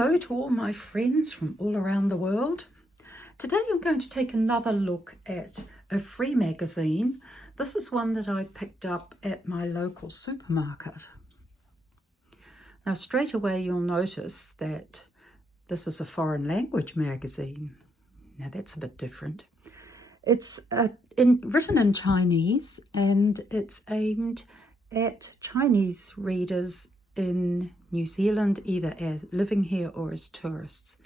Hello to all my friends from all around the world. Today I'm going to take another look at a free magazine. This is one that I picked up at my local supermarket. Now straight away you'll notice that this is a foreign language magazine. Now that's a bit different. It's written in Chinese, and it's aimed at Chinese readers in New Zealand, either as living here or as tourists.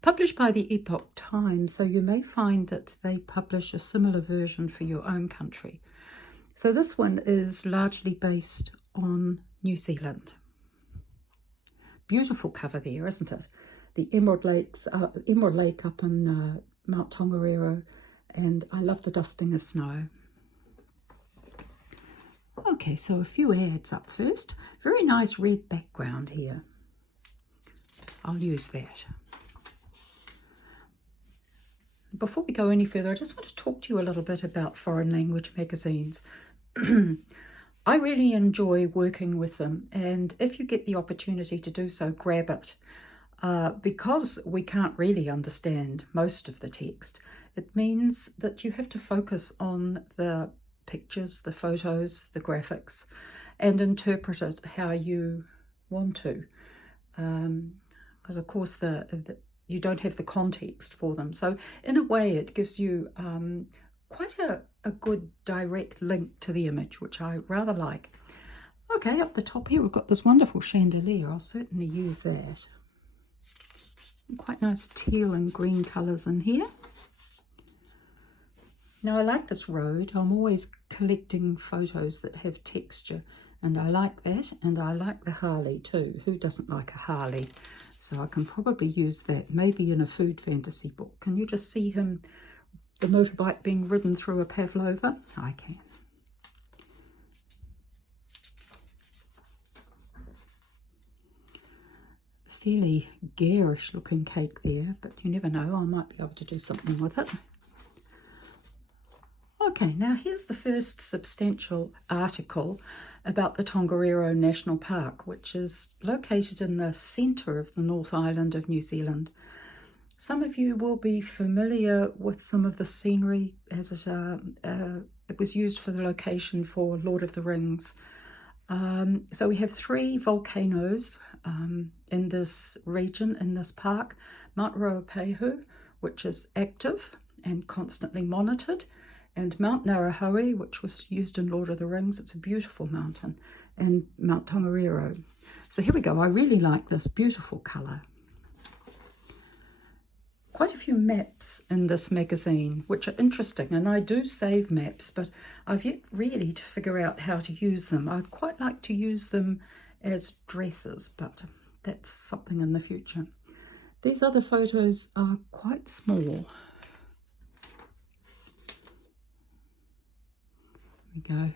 Published by the Epoch Times, so you may find that they publish a similar version for your own country. So this one is largely based on New Zealand. Beautiful cover there, isn't it? The Emerald Lake up in Mount Tongariro, and I love the dusting of snow. Okay, so a few ads up first. Very nice red background here. I'll use that. Before we go any further, I just want to talk to you a little bit about foreign language magazines. I really enjoy working with them, and if you get the opportunity to do so, grab it. Because we can't really understand most of the text, it means that you have to focus on the pictures, the photos, the graphics, and interpret it how you want to, because of course you don't have the context for them. So in a way it gives you quite a good direct link to the image, which I rather like. Okay, up the top here we've got this wonderful chandelier. I'll certainly use that. Quite nice teal and green colours in here. Now I like this road. I'm always collecting photos that have texture, and I like that, and I like the Harley too. Who doesn't like a Harley? So I can probably use that, maybe in a food fantasy book. Can you just see him, the motorbike being ridden through a pavlova? I can. Fairly garish looking cake there, but you never know, I might be able to do something with it. Okay, now here's the first substantial article about the Tongariro National Park, which is located in the centre of the North Island of New Zealand. Some of you will be familiar with some of the scenery, as it was used for the location for Lord of the Rings. So we have three volcanoes in this region, in this park. Mount Ruapehu, which is active and constantly monitored, and Mount Ngauruhoe, which was used in Lord of the Rings. It's a beautiful mountain, and Mount Tongariro. So here we go. I really like this beautiful colour. Quite a few maps in this magazine, which are interesting, and I do save maps, but I've yet really to figure out how to use them. I'd quite like to use them as dresses, but that's something in the future. These other photos are quite small. There we go.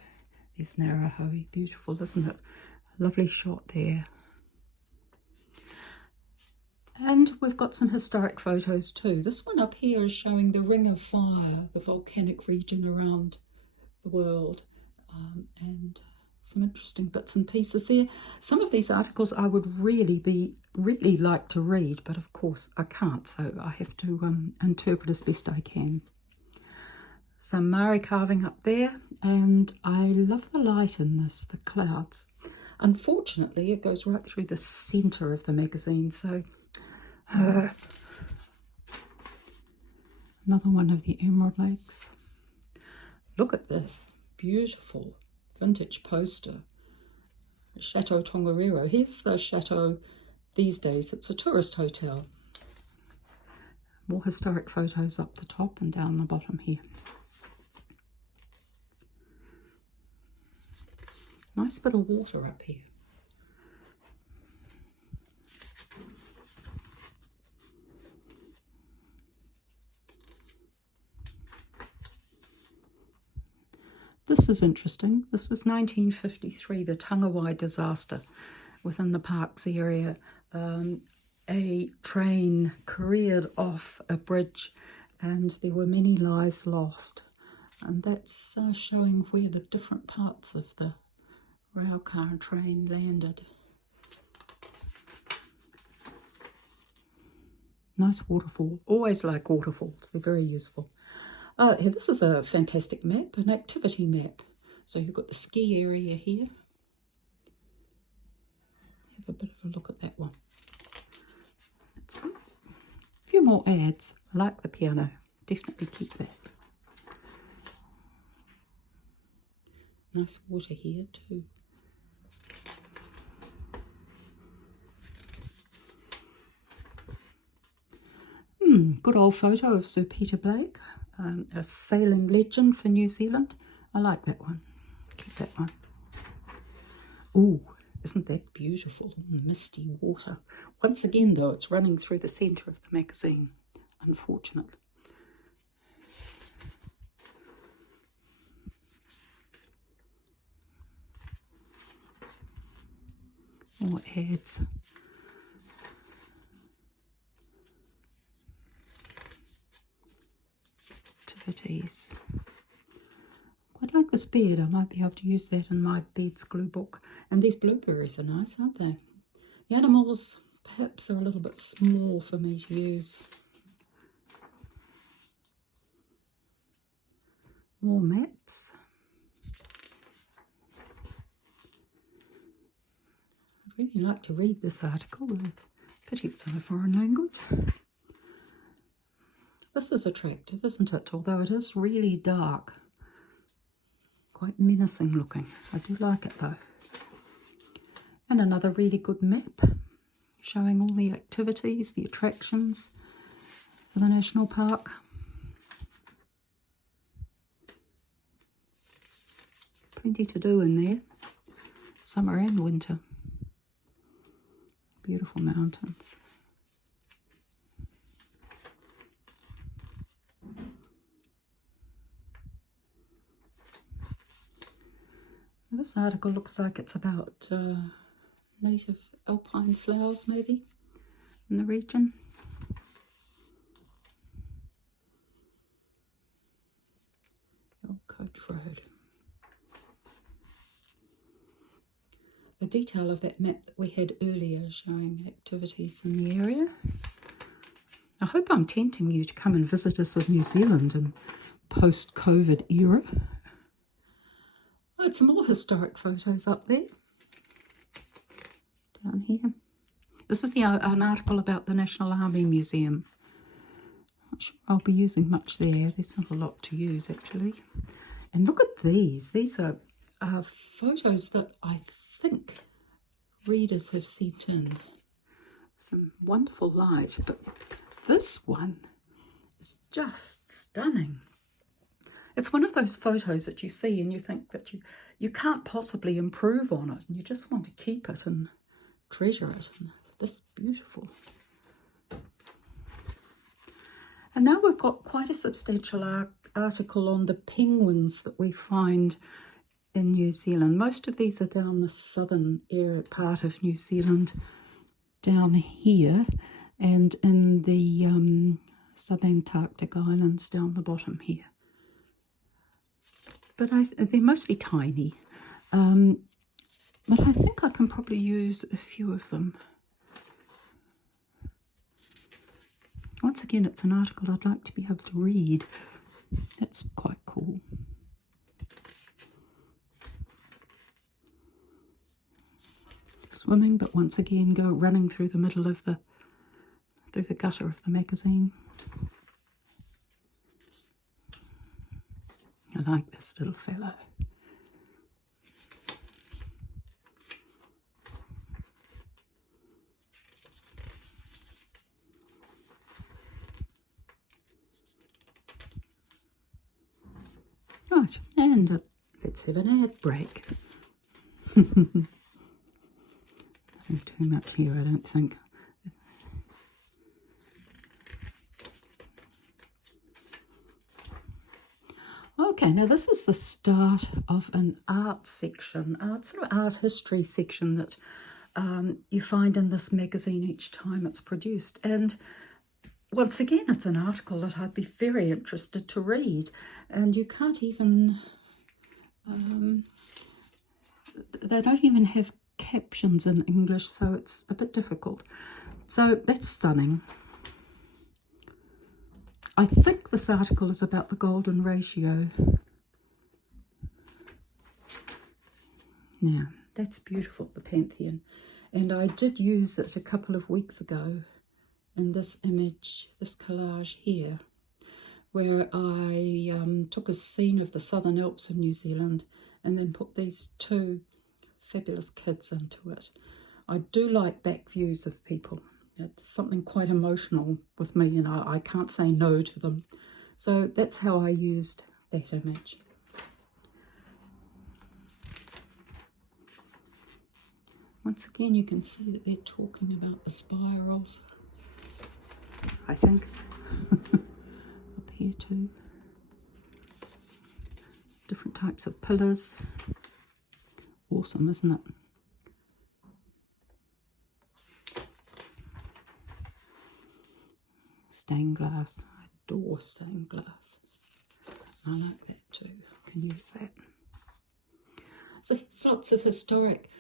There's Ngauruhoe. Beautiful, isn't it? Lovely shot there. And we've got some historic photos too. This one up here is showing the Ring of Fire, the volcanic region around the world, and some interesting bits and pieces there. Some of these articles I would really like to read, but of course I can't, so I have to interpret as best I can. Some Maori carving up there, and I love the light in this, the clouds. Unfortunately, it goes right through the centre of the magazine, so another one of the Emerald Lakes. Look at this beautiful vintage poster. Chateau Tongariro. Here's the chateau these days. It's a tourist hotel. More historic photos up the top and down the bottom here. Nice bit of water up here. This is interesting. This was 1953, the Tangawai disaster within the parks area. A train careered off a bridge and there were many lives lost. And that's showing where the different parts of the railcar train landed. Nice waterfall. Always like waterfalls. They're very useful. Here, this is a fantastic map, an activity map. So you've got the ski area here. Have a bit of a look at that one. That's good. A few more ads. I like the piano. Definitely keep that. Nice water here too. Good old photo of Sir Peter Blake, a sailing legend for New Zealand. I like that one. Keep that one. Ooh, isn't that beautiful? Misty water. Once again, though, it's running through the centre of the magazine, unfortunately. More ads. Activities. Quite like this bed. I might be able to use that in my beds glue book. And these blueberries are nice, aren't they? The animals perhaps are a little bit small for me to use. More maps. I'd really like to read this article. Pity it's in a foreign language. This is attractive, isn't it? Although it is really dark. Quite menacing looking. I do like it though. And another really good map showing all the activities, the attractions for the national park. Plenty to do in there, summer and winter. Beautiful mountains. This article looks like it's about native alpine flowers, maybe, in the region. Old Coach Road. A detail of that map that we had earlier showing activities in the area. I hope I'm tempting you to come and visit us in New Zealand in post-COVID era. Oh, some more historic photos up there. Down here. This is an article about the National Army Museum. Not sure I'll be using much there. There's not a lot to use actually. And look at these. These are photos that I think readers have sent in. Some wonderful light, but this one is just stunning. It's one of those photos that you see and you think that you can't possibly improve on it, and you just want to keep it and treasure it. And this beautiful. And now we've got quite a substantial article on the penguins that we find in New Zealand. Most of these are down the southern part of New Zealand, down here, and in the subantarctic islands down the bottom here. But they're mostly tiny. But I think I can probably use a few of them. Once again, it's an article I'd like to be able to read. That's quite cool. Swimming, but once again go running through the middle of the gutter of the magazine. I like this little fellow. Right, and let's have an ad break. Nothing too much here, I don't think. Okay, now this is the start of an art section, sort of art history section that you find in this magazine each time it's produced. And once again, it's an article that I'd be very interested to read. And you can't even, they don't even have captions in English, so it's a bit difficult. So that's stunning. I think this article is about the golden ratio. Now, that's beautiful, the Pantheon. And I did use it a couple of weeks ago in this image, this collage here, where I took a scene of the Southern Alps of New Zealand and then put these two fabulous kids into it. I do like back views of people. It's something quite emotional with me, and I can't say no to them. So that's how I used that image. Once again, you can see that they're talking about the spirals, I think. Up here too. Different types of pillars. Awesome, isn't it? Stained glass. I adore stained glass. I like that too. I can use that. So here's lots of historic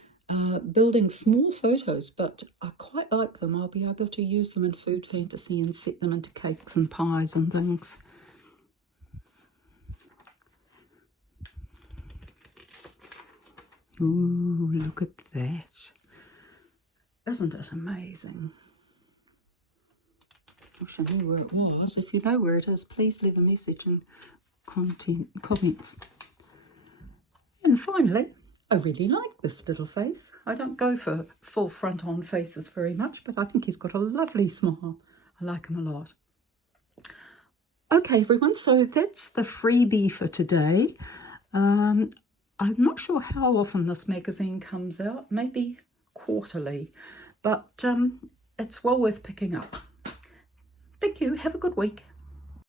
buildings, small photos, but I quite like them. I'll be able to use them in food fantasy and set them into cakes and pies and things. Ooh, look at that. Isn't it amazing? I wish I knew where it was. If you know where it is, please leave a message in comments. And finally, I really like this little face. I don't go for full front-on faces very much, but I think he's got a lovely smile. I like him a lot. Okay, everyone, so that's the freebie for today. I'm not sure how often this magazine comes out, maybe quarterly, but it's well worth picking up. Thank you. Have a good week.